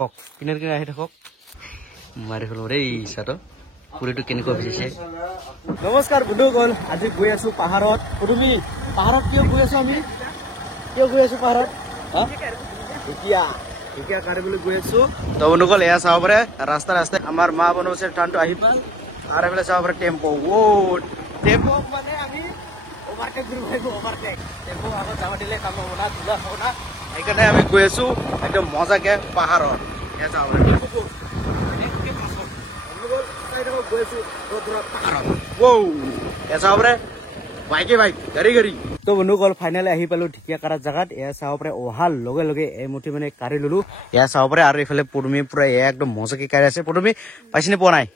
কক কিনাৰ কিনাৰ আহি থাকক মাৰি হলো ৰে চাটো পুৰিটো কেনেকুৱা ভিজিছে নমস্কাৰ বন্ধুসকল আজি গৈ আছো পাহাৰত তুমি পাহাৰত কিয় গৈ আছো আমি কিয় গৈ আছো পাহাৰত এতিয়া কাঢ়িবলৈ গৈ আছো তো বন্ধুসকল এয়া চাব পাৰে ৰাস্তা ৰাস্তাই আমাৰ মা বনৌছে টানটো আহি পাল আৰু এইফালে চাব পাৰে টেম্পো টেম্পো মানে আমি ওভাৰটেক কৰিব লাগিব ওভাৰটেক টেম্পো আগত যাব দিলে কাম হ'ব না ধূলা হ'ব না সেইকাৰণে আমি গৈ আছো একদম মজাকে পাহাৰত এয়া চাব পাৰে তো বন্ধুসকল ফাইনেলি আহি পালো ঢেকিয়াকাৰা জাগাত এয়া চাব পাৰে অহাৰ লগে লগে এমুঠি মানে কাঢ়ি ললো এয়া চাব পাৰে আৰু এইফালে পদুমি পুৰা একদম মজাকে কাঢ়ি আছে পদুমি পাইছিনে পোৱা নাই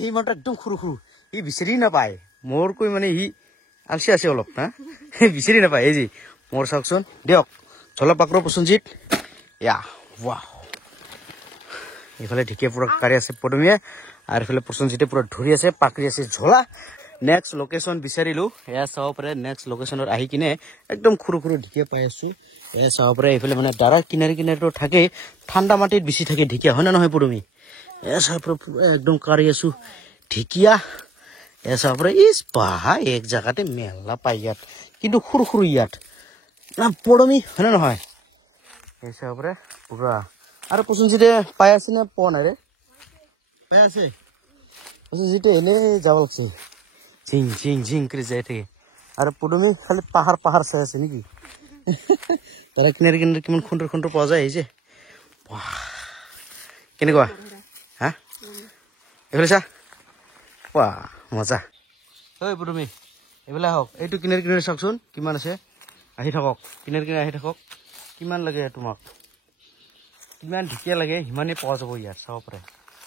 সি মানে একদম সৰু সৰু সি বিচাৰি নাপায় মোৰকৈ মানে সি আলচি আছে অলপ না বিচাৰি নাপায় এই যি মোৰ চাওকচোন দিয়ক চলা পাকৰ প্ৰসঞ্জিত ইয়া ৱাহ এইফালে ঢেকিয়া পুৰা কাঢ়ি আছে পদুমিয়ে আৰু এইফালে প্ৰসঞ্জিতে পুৰা ধৰি আছে পাকৰি আছে ঝোলা নেক্সট লোকেশ্যন বিচাৰিলো এয়া চাব পাৰে নেক্সট লোকেশ্যনত আহি কিনে একদম সৰু সৰু ঢেকিয়া পাই আছো এয়া চাব পাৰে এইফালে মানে দাৰা কিনাৰে কিনাৰেতো থাকে ঠাণ্ডা মাটিত বেছি থাকে ঢেকিয়া হয় না নহয় পদুমি এয়া চাব পাৰে একদম কাঢ়ি আছো ঢেকিয়া এয়া চাব পাৰে ইছ পাহা এক জাগাতে মেলা পাই ইয়াত কিন্তু সৰু সৰু ইয়াত পদুমি হয় না নহয় এয়া চাব পাৰে পুৰা আৰু প্ৰসঞ্জিতে পাই আছে নে পোৱা নাই ৰে পাই আছে প্ৰসঞ্জিতে এনেই যাব লাগছে ঝিং ঝিং ঝিং কৰি যাই থাকে আৰু পদুমি খালি পাহাৰ পাহাৰ চাই আছে নেকি তাৰে কিনাৰে কিনাৰে কিমান খুন্দৰ খুন্দৰ পোৱা যায় আহিছে কেনেকুৱা হা এইফালে চা ৱা মজা ঐ পদুমি এইফালে আহক এইটো কিনাৰে কিনাৰে চাওকচোন কিমান আছে আহি থাকক কিনাৰে কিনাৰে আহি থাকক কিমান লাগে তোমাক কিমান ঢেকিয়া লাগে সিমানেই পোৱা যাব ইয়াত চাব পাৰে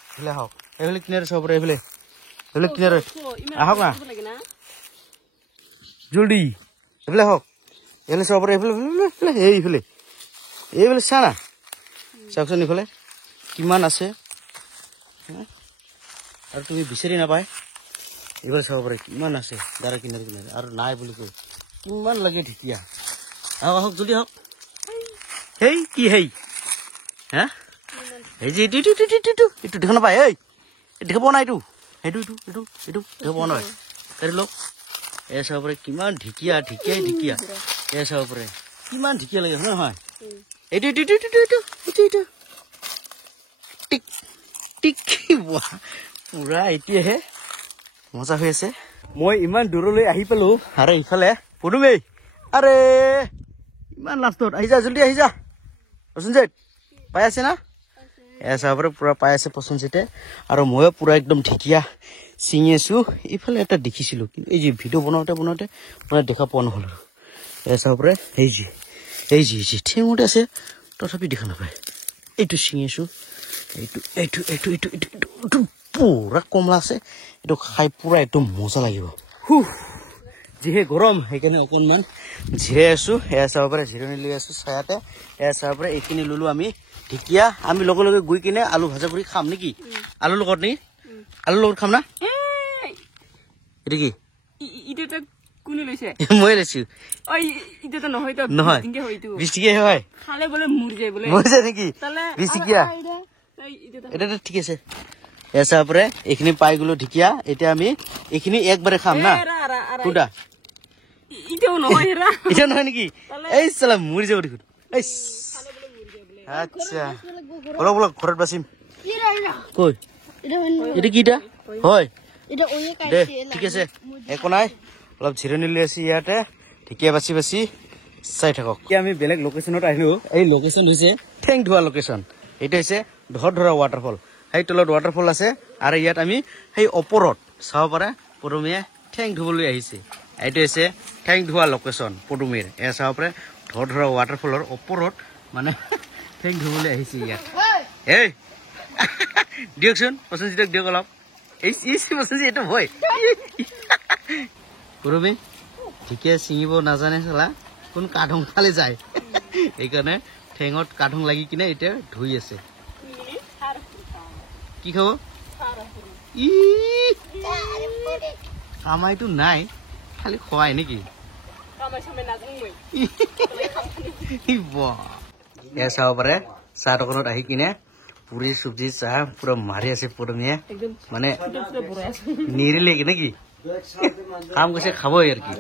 এইফালে আহক এইফালে কিনাৰে চাব পাৰে এইফালে এইফালে কিনাৰে আহক না জলদি এইফালে আহক এইফালে চাব পাৰে এইফালে এইফালে এইফালে চা না চাওকচোন এইফালে কিমান আছে আৰু তুমি বিচাৰি নাপায় এইফালে চাব পাৰে কিমান আছে দাৰা কিনাৰে কিনাৰে আৰু নাই বুলি কৈ কিমান লাগে ঢেকিয়া আহক আহক জলদি আহক হেই কি হেই হা এই যে এইটো দেখা নাপায় এই দেখা পোৱা নাই এইটো সেইটো দেখা পোৱা নাই কাঢ়ি লওক এয়া চাব পাৰে কিমান ঢেকিয়া ঢেকিয়া এয়া চাব পাৰে কিমান ঢেকিয়া লাগে হয় নহয় এইটো টিক টিক পুৰা এতিয়াহে মজা হৈ আছে মই ইমান দূৰলৈ আহি পালো আৰু ইফালে পদুমি আৰে ইমান লাষ্টত আহি যা জলদি আহি যা প্ৰসঞ্জিত পাই আছে না এয়া চাব পাৰে পুৰা পাই আছে প্ৰসঞ্জিতে আৰু ময়ো পুৰা একদম ঢেকিয়া ছিঙি আছো ইফালে এটা দেখিছিলো কিন্তু এই যে ভিডিঅ' বনাওঁতে মানে দেখা পোৱা নহ'ল আৰু এয়া চাব পাৰে এই যি ঠেঙতে আছে তথাপি দেখা নাপায় এইটো ছিঙি আছো এইটো পুৰা কমলা আছে এইটো খাই পুৰা একদম মজা লাগিব যিহে গৰম সেইকাৰণে অকণমান জিৰাই আছো এয়া চাব পাৰে জিৰণি লৈ আছো ছায়াতে এয়া চাব পাৰে এইখিনি ললো আমি ঢেকিয়া আমি লগে লগে গৈ কিনে আলু ভাজা কৰি খাম নেকি আলুৰ লগত নেকি আলুৰ লগত খাম না এইটো কি মই লৈছো নহয় 20 টকীয়া হয় মৰি যায় নেকি 20 টকীয়া এটা ঠিক আছে এয়া চাব পাৰে এইখিনি পাই গলো ঢেকিয়া এতিয়া আমি এইখিনি একবাৰে খাম না কোনটা এতিয়া নহয় নেকি এই চালা মৰি যাব দেখোন আচ্ছা অলপ ঘৰত বাচিম কৈ এইটো কিটা হয় দে ঠিক আছে একো নাই অলপ জিৰণি লৈ আছি ইয়াতে ঢেকিয়া বাচি চাই থাকক আমি বেলেগ লোকেশ্যনত আহিলো এই লোকেশ্যন হৈছে ঠেং ধোৱা লোকেশ্যন এইটো হৈছে ধৰা ৱাটাৰফল সেই তলত ৱাটাৰফল আছে আৰু ইয়াত আমি সেই ওপৰত চাব পাৰে পদুমিয়ে ঠেং ধুবলৈ আহিছে এইটো হৈছে ঠেং ধোৱা লোকেশ্যন পদুমিৰ এয়া চাব পাৰে ধৰা ৱাটাৰফলৰ ওপৰত মানে ঠেং ধুবলৈ আহিছে ইয়াত এই দিয়কচোন প্ৰসঞ্জিতক দিয়ক অলপ প্ৰসঞ্জিত এইটো হয় পদুমি ঢেকিয়া ছিঙিব নাজানে চালা কোন কাঠং ফালে যায় সেইকাৰণে ঠেঙত কাঠং লাগি কিনে এতিয়া ধুই আছে কি খাব কামাইটো নাই খালি খোৱাই নেকি এয়া চাব পাৰে চাহ দোকানত আহি কিনে পুৰি চব্জি চাহ পুৰা মাৰি আছে পুৰমীয়ে মানে নিৰিলে কি নেকি কাম গৈছে খাবই আৰু কি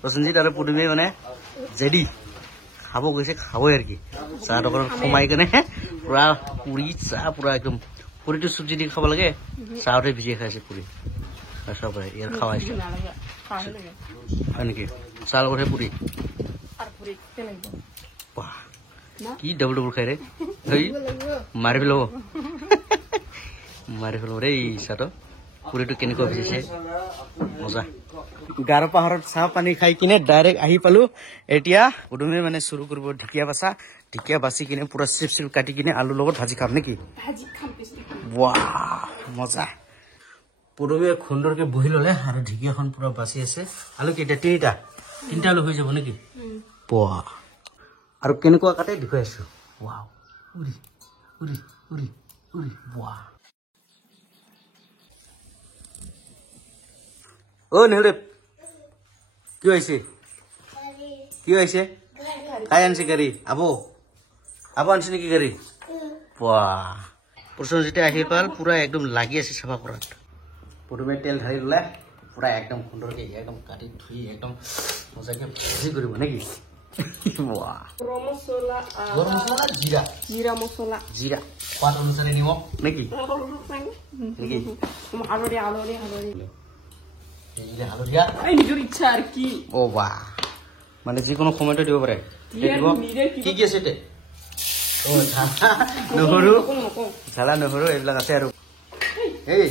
প্ৰসেনজিৎ আৰু পুৰমীয়ে মানে জেদি খাব গৈছে খাবই আৰু কি চাহ দোকানত সোমাই কেনে পুৰা পুৰি চাহ পুৰা একদম পুৰিটো চব্জি দি খাব লাগে চাহতে ভিজিয়ে খাইছে পুৰি চাব পাৰে ইয়াৰ খাৱাইছে হয় নেকি চাহ লগতহে পুৰি কি ডাবল ডাবল খাই ৰে মাৰি পেলাব মাৰি পেলাব ৰে চাহটো পুৰিটো কেনেকুৱা ভিজিছে মজা গাৰো পাহাৰত চাহ পানী খাই কিনে ডাইৰেক্ট আহি পালো এতিয়া পুৰমীয়ে মানে চুৰু কৰিব ঢেকীয়া বাচা ঢেকীয়া বাচি কিনে পুৰা চিপ চিপ কাটি কিনে আলুৰ লগত ভাজি খাম নেকি মজা পুৰমীয়ে খুন্দৰকে বহি ললে আৰু ঢেকীয়াখন পুৰা বাচি আছে আলু কেইটা তিনিটা আলু হৈ যাব নেকি পোৱা আৰু কেনেকুৱা কাটে দেখুৱাই আছো ৱাও উৰি উৰি উৰি উৰি ৱাহ অ নেহৰুদেৱ কি হৈছে কাই আনছে গাড়ী আবো আনছে নেকি গাড়ী বাহ প্ৰসেনজিতে আহি পাল পুৰা একদম লাগি আছে চাফা কৰাত পুৰমীয়ে তেল ঢালি ললে পুৰা একদম সুন্দৰকে একদম কাটি ধুই একদম মজাকে ভাজি কৰিব নেকি গৰম মছলা জিৰা সোৱাদ অনুসাৰে নিমখ নেকি নিজৰ ইচ্ছা আৰু কি ও বাহ মানে যিকোনো সময়তে দিব পাৰে কি কি আছে এতে নহৰু ঝালা নহৰু এইবিলাক আছে আৰু এই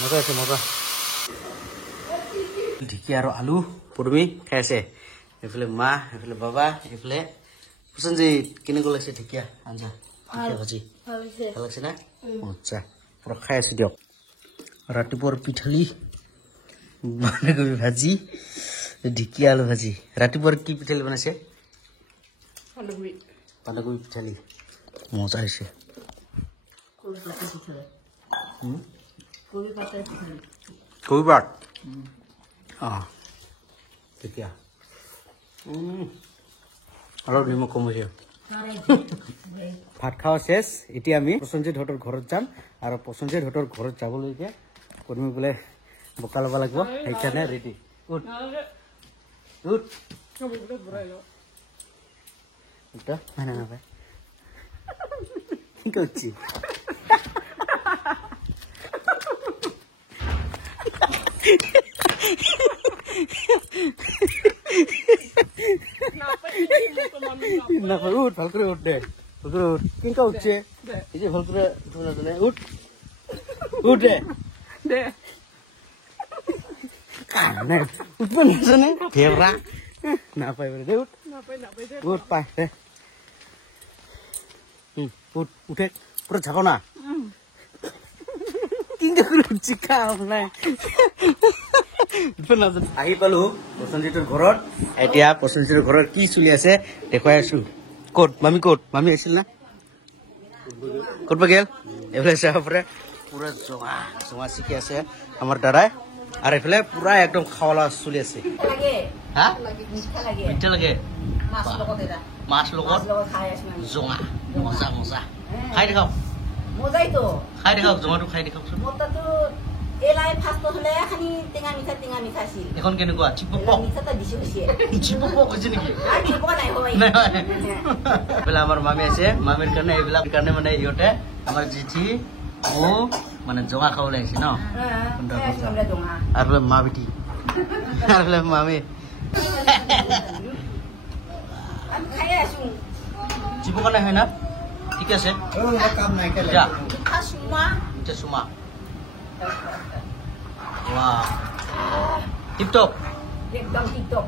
মজা আছে মজা ঢেকীয়া আৰু আলু পুৰমী খাই আছে এইফালে মা এইফালে বাবা এইফালে প্ৰসেনজিৎ কেনেকুৱা লাগিছে ঢেকীয়া আঞ্জা ভাজি ভাল লাগিছে না আচ্ছা পুৰা খাই আছে দিয়ক ৰাতিপুৱাৰ পিঠালি বন্ধাকবি ভাজি ঢেকীয়া আলু ভাজি ৰাতিপুৱাৰ কি পিঠালি বনাইছে বন্ধাকবি পিঠালি মজা হৈছে কবি পাত ঢেকীয়া অলপ নিমখ কম হৈছে ভাত খাওয়া শেষ এতিয়া আমি প্ৰসেনজিৎ হতৰ ঘৰত যাম আৰু প্ৰসেনজিৎ হতৰ ঘৰত যাবলৈকে পুৰমী বোলে বোকা ল'ব লাগিব সেইকাৰণে ৰেডি কি করছি না উঠ ভাল করে উঠ দে কেনকা উঠছে এই যে ভাল করে উঠ উঠ দে উঠবে না ফেবরা না পাই দে উঠ উঠ পাই দে উঠ উঠে পুরো ঝাঁকো না কেনকা করে উঠছি কাম নাই আহি পালো প্ৰসেনজিতৰ ঘৰত এতিয়া প্ৰসেনজিতৰ ঘৰত কি চলি আছে দেখুৱাই আছো ক'ত মামি আছিল না ক'ত গেল এইফালে চাব পাৰে পুৰা জঙা চিকি আছে আমাৰ দাদাই আৰু এইফালে পুৰা একদম খাৱলা চলি আছে মিঠা লাগে মাছ লগত জঙা মজা খাই দেখাওক খাই দেখাওক জঙাটো খাই দেখাওকচোন এলাই ফাস্ট হলে খানি টেঙা মিঠা আছিল এখন কেনেকুৱা চিপপ মিঠাটা দিছি হৈছে চিপপ কৈছে নেকি আৰ চিপপ নাই হয় বেলা আমাৰ মামি আছে মামিৰ কাৰণে এইবিলাক কাৰণে মানে ইহঁতে আমাৰ জিঠি ও মানে জঙা খাবলৈ আহিছে ন আৰু মা বেটি আৰু মামি আমি খাই আছো চিপপ নাই হয় না ঠিক আছে কাম নাই যা মিঠা সুমা Wow. Tip top. একদম টিকটক